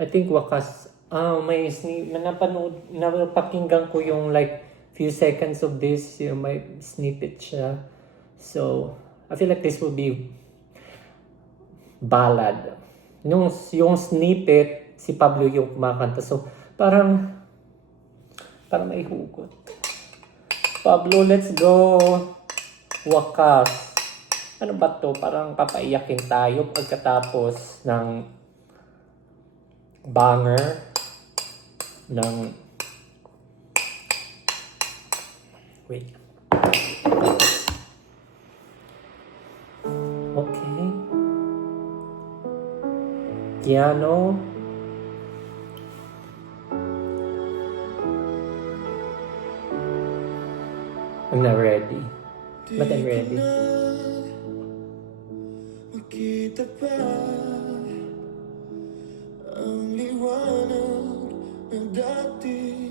I think wakas, napakinggan ko yung like few seconds of this, yung may snippet siya. So, I feel like this will be ballad. Yung snippet, si Pablo yung kumakanta. So, parang may hugot. Pablo, let's go. Wakas. Ano ba to? Parang papaiyakin tayo pagkatapos ng banger ng wait. Okay. Piano. I'm not ready. But I'm ready. Makita pa ang liwanag ng dati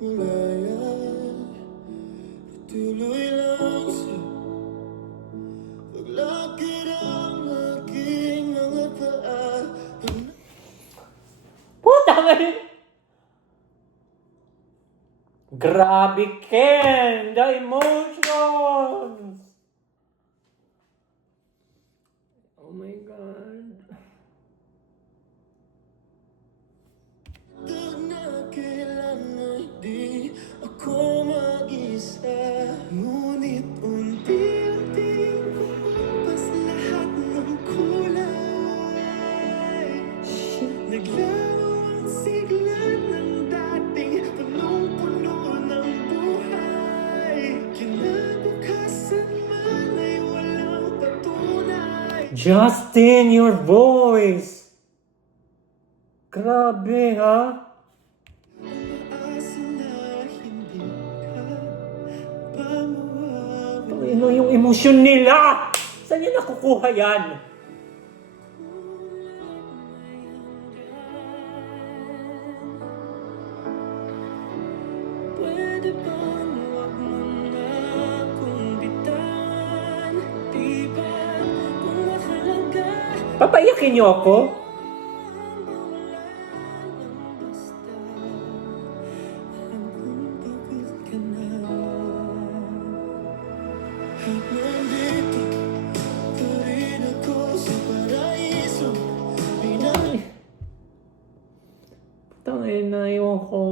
mula yan. Patuloy lang sa paglakad ang aking mga paa. Puta nga rin! Grabe, Ken! The emotions! Oh my God. Na kailangan di ako mag-isa. Ngunit unti-unting lumabas lahat ng kulay. Naglaho ang sigla ng dating punong-puno ng buhay. Kinabukasan man ay walang patunay. Justin, your voice! Grabe, ha? Ano yung emosyon nila? Saan niya nakukuha yan? Pwede bang huwag mo na akong bitawan? Di ba kung makalaga? Papaiyakin niyo ako? Tangin na yun ko.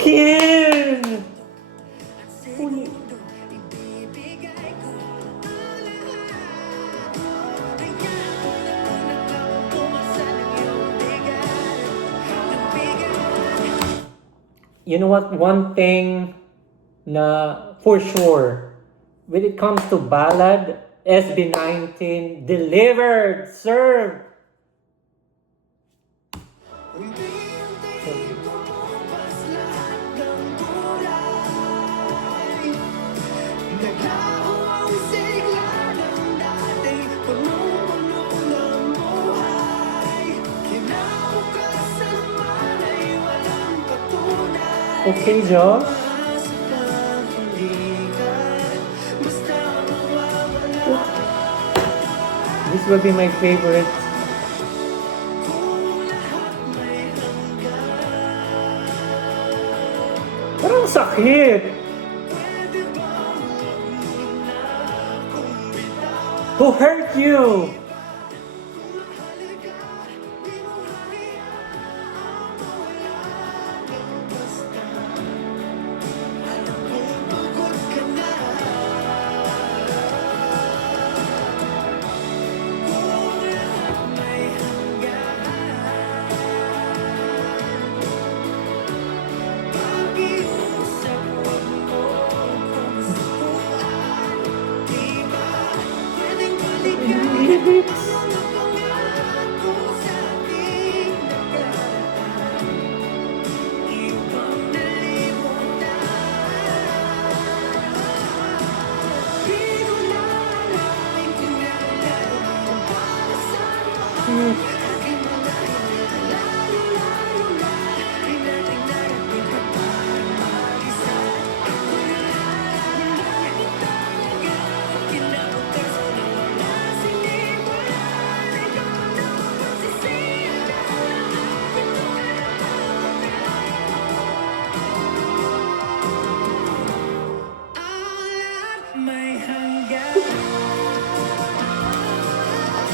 Ken! Uli. You know what? One thing na for sure, when it comes to ballad, SB19 delivered, served. Okay, Josh. This will be my favorite. Parang sakit. Who hurt you?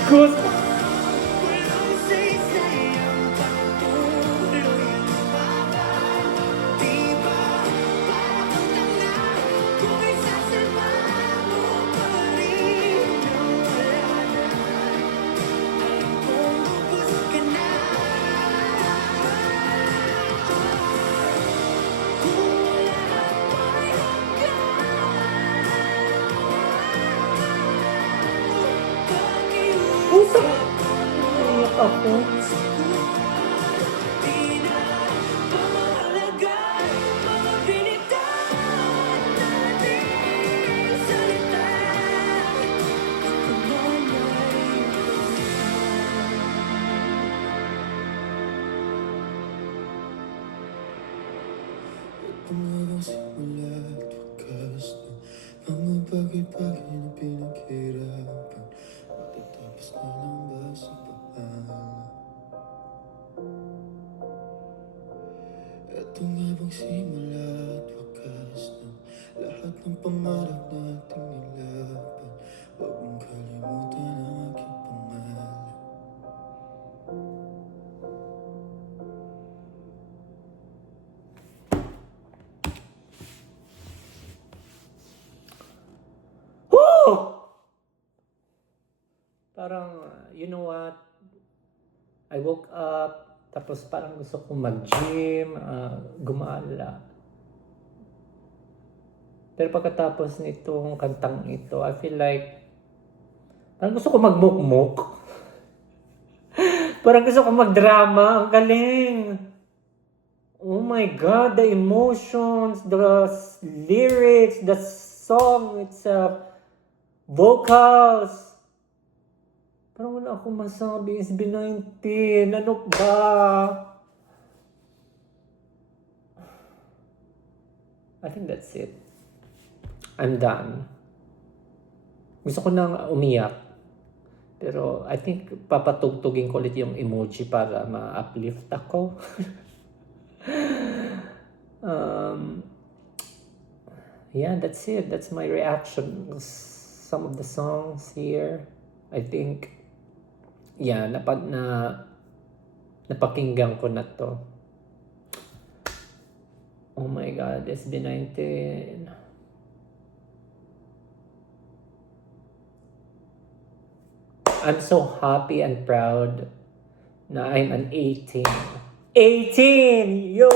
Goosebumps. Puso. Iyak ako. Tumulong simula't wakas ng mga bagay-bagay na pinaghirapan. Matatapos na lang ba sa pangalan? Ito nga bang simula't wakas ng lahat ng pangarap nating nilaban? Huwag mong kalimutan ang aking pangalan. Woo! Parang, you know what? I woke up, tapos parang gusto kong mag-gym, gumala. Pero pagkatapos nitong kantang ito, I feel like, parang gusto ko magmukmuk. Parang gusto ko magdrama. Ang galing! Oh my God, the emotions, the lyrics, the song itself, vocals. Parang wala akong masabi. SB19. Ano ba? I think that's it. I'm done. Gusto ko nang umiyak. Pero I think papatugtugin ko ulit yung emoji para ma-uplift ako. Yeah, that's it. That's my reaction. Some of the songs here, I think, yeah, napakinggan ko na to. Oh my God, SB19. I'm so happy and proud na I'm an 18. 18! Yo!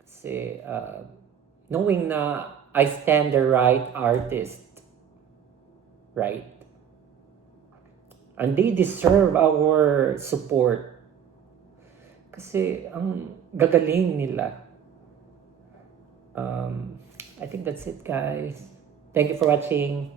Kasi, knowing na I stand the right artist, right? And they deserve our support. Kasi, ang gagaling nila. I think that's it, guys. Thank you for watching.